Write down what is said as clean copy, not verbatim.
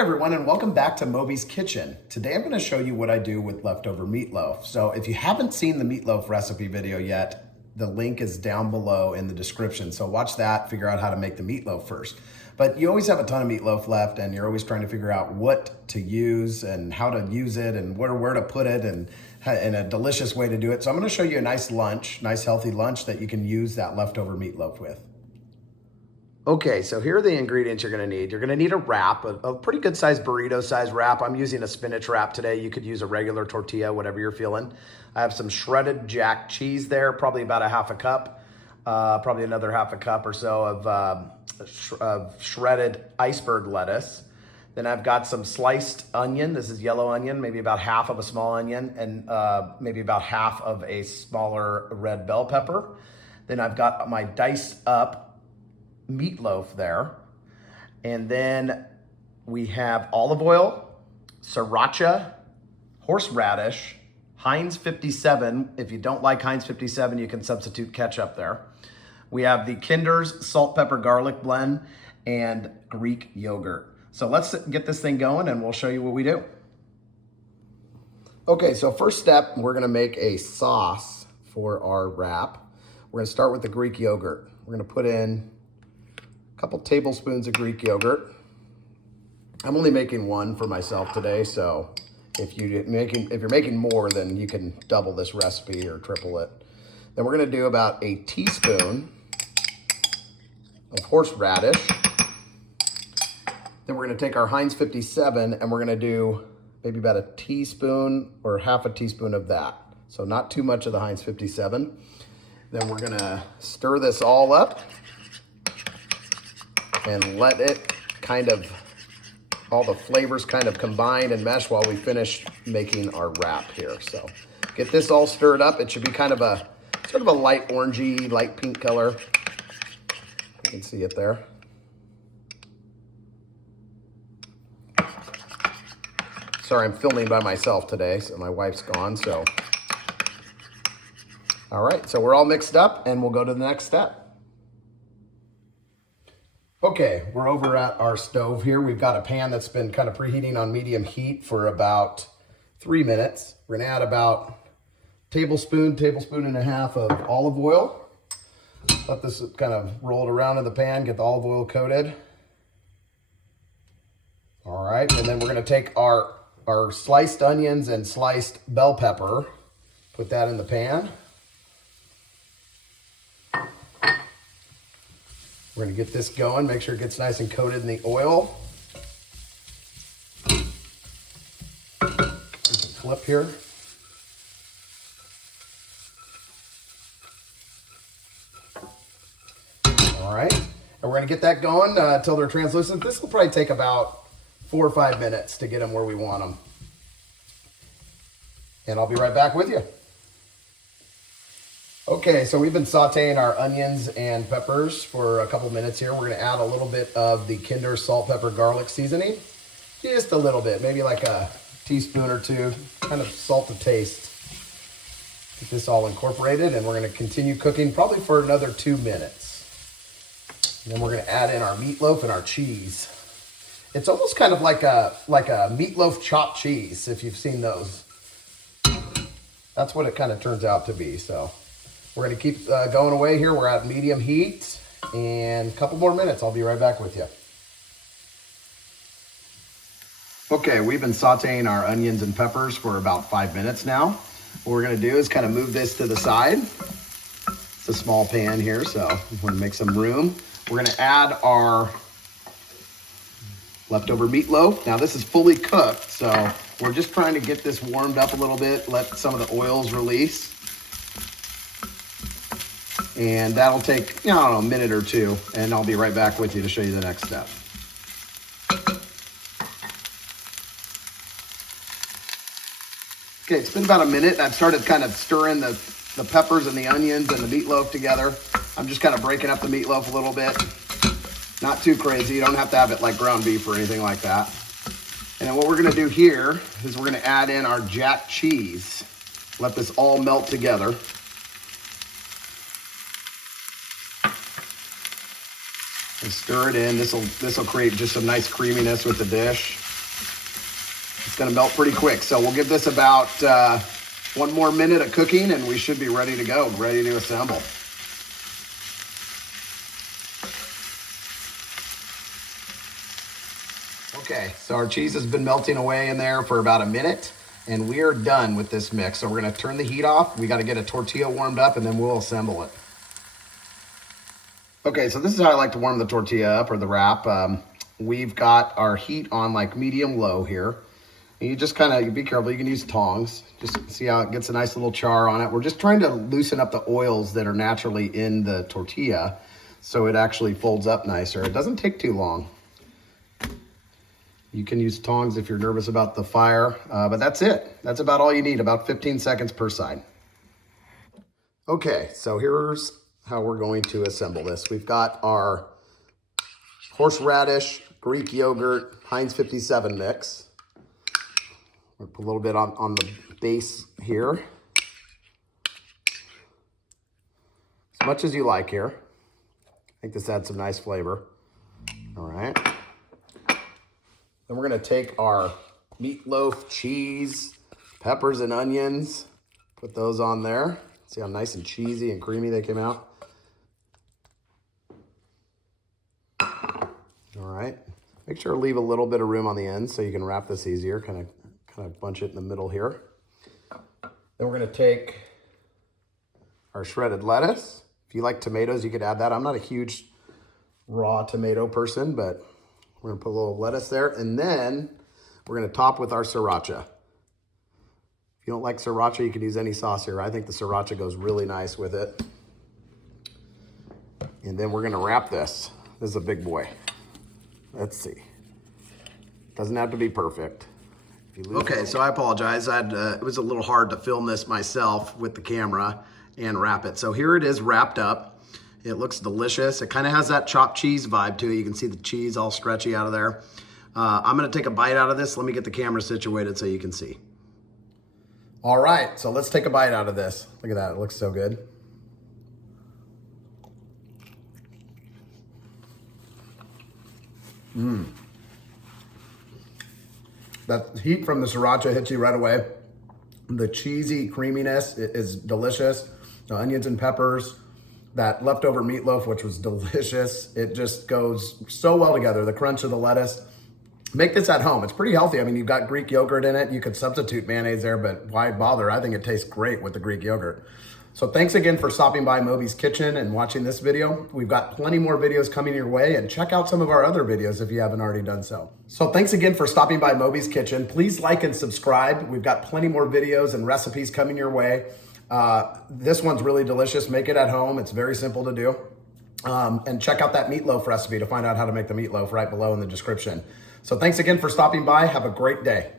everyone, and welcome back to Moby's Kitchen. Today I'm going to show you what I do with leftover meatloaf. So if you haven't seen the meatloaf recipe video yet, the link is down below in the description. So watch that, figure out how to make the meatloaf first. But you always have a ton of meatloaf left, and you're always trying to figure out what to use and how to use it and where to put it and a delicious way to do it. So I'm going to show you a nice lunch, nice healthy lunch that you can use that leftover meatloaf with. Okay, so here are the ingredients you're gonna need. You're gonna need a wrap, a pretty good sized burrito size wrap. I'm using a spinach wrap today. You could use a regular tortilla, whatever you're feeling. I have some shredded jack cheese there, probably about a half a cup, probably another half a cup or so of shredded iceberg lettuce. Then I've got some sliced onion. This is yellow onion, maybe about half of a small onion, and maybe about half of a smaller red bell pepper. Then I've got my diced up meatloaf there. And then we have olive oil, Sriracha, horseradish, Heinz 57. If you don't like Heinz 57, you can substitute ketchup there. We have the Kinder's salt, pepper, garlic blend and Greek yogurt. So let's get this thing going and we'll show you what we do. Okay, so first step, we're gonna make a sauce for our wrap. We're gonna start with the Greek yogurt. We're gonna put in couple tablespoons of Greek yogurt. I'm only making one for myself today, so if you're making more, then you can double this recipe or triple it. Then we're gonna do about a teaspoon of horseradish. Then we're gonna take our Heinz 57 and we're gonna do maybe about a teaspoon or half a teaspoon of that. So not too much of the Heinz 57. Then we're gonna stir this all up and let it all the flavors kind of combine and mesh while we finish making our wrap here. So get this all stirred up. It should be kind of sort of a light orangey, light pink color. You can see it there. Sorry, I'm filming by myself today, so my wife's gone, so. All right, so we're all mixed up and we'll go to the next step. Okay, we're over at our stove here. We've got a pan that's been kind of preheating on medium heat for about 3 minutes. We're gonna add about tablespoon and a half of olive oil. Let this kind of roll it around in the pan, get the olive oil coated. All right, and then we're gonna take our sliced onions and sliced bell pepper, put that in the pan. We're gonna get this going, make sure it gets nice and coated in the oil. Flip here. All right, and we're gonna get that going until they're translucent. This will probably take about 4 or 5 minutes to get them where we want them. And I'll be right back with you. Okay, so we've been sauteing our onions and peppers for a couple minutes here. We're gonna add a little bit of the Kinder salt, pepper, garlic seasoning. Just a little bit, maybe like a teaspoon or two, kind of salt to taste. Get this all incorporated and we're gonna continue cooking probably for another 2 minutes. And then we're gonna add in our meatloaf and our cheese. It's almost kind of like a meatloaf chopped cheese, if you've seen those. That's what it kind of turns out to be, so. We're gonna keep going away here. We're at medium heat and a couple more minutes. I'll be right back with you. Okay, we've been sauteing our onions and peppers for about 5 minutes now. What we're gonna do is kind of move this to the side. It's a small pan here, so we wanna make some room. We're gonna add our leftover meatloaf. Now this is fully cooked, so we're just trying to get this warmed up a little bit, let some of the oils release. And that'll take, I don't know, a minute or two, and I'll be right back with you to show you the next step. Okay, it's been about a minute, and I've started kind of stirring the peppers and the onions and the meatloaf together. I'm just kind of breaking up the meatloaf a little bit. Not too crazy, you don't have to have it like ground beef or anything like that. And then what we're gonna do here is we're gonna add in our jack cheese. Let this all melt together. And stir it in. This will create just some nice creaminess with the dish. gonna melt pretty quick. So we'll give this about 1 more minute of cooking and we should be ready to go, ready to assemble. Okay, so our cheese has been melting away in there for about a minute and we are done with this mix. So we're gonna turn the heat off. We gotta get a tortilla warmed up and then we'll assemble it. Okay, so this is how I like to warm the tortilla up or the wrap. We've got our heat on like medium low here. And you just kind of be careful, you can use tongs. Just see how it gets a nice little char on it. We're just trying to loosen up the oils that are naturally in the tortilla so it actually folds up nicer. It doesn't take too long. You can use tongs if you're nervous about the fire, but that's it. That's about all you need, about 15 seconds per side. Okay, so here's how we're going to assemble this. We've got our horseradish, Greek yogurt, Heinz 57 mix. We'll put a little bit on the base here. As much as you like here. I think this adds some nice flavor. All right. Then we're gonna take our meatloaf, cheese, peppers and onions, put those on there. See how nice and cheesy and creamy they came out. All right, make sure to leave a little bit of room on the end so you can wrap this easier, kind of bunch it in the middle here. Then we're gonna take our shredded lettuce. If you like tomatoes, you could add that. I'm not a huge raw tomato person, but we're gonna put a little lettuce there, and then we're gonna top with our sriracha. If you don't like sriracha, you could use any sauce here. I think the sriracha goes really nice with it. And then we're gonna wrap this. This is a big boy. Let's see. Doesn't have to be perfect. Okay, so I apologize. It was a little hard to film this myself with the camera and wrap it. So here it is wrapped up. It looks delicious. It kind of has that chopped cheese vibe to it. You can see the cheese all stretchy out of there. I'm gonna take a bite out of this. Let me get the camera situated so you can see. All right, so let's take a bite out of this. Look at that, it looks so good. That heat from the sriracha hits you right away. The cheesy creaminess is delicious. The onions and peppers, that leftover meatloaf, which was delicious. It just goes so well together. The crunch of the lettuce. Make this at home. It's pretty healthy. I mean, you've got Greek yogurt in it. You could substitute mayonnaise there, but why bother? I think it tastes great with the Greek yogurt. So thanks again for stopping by Moby's Kitchen and watching this video. We've got plenty more videos coming your way, and check out some of our other videos if you haven't already done so. So thanks again for stopping by Moby's Kitchen. Please like and subscribe. We've got plenty more videos and recipes coming your way. This one's really delicious. Make it at home. It's very simple to do. And check out that meatloaf recipe to find out how to make the meatloaf right below in the description. So thanks again for stopping by. Have a great day.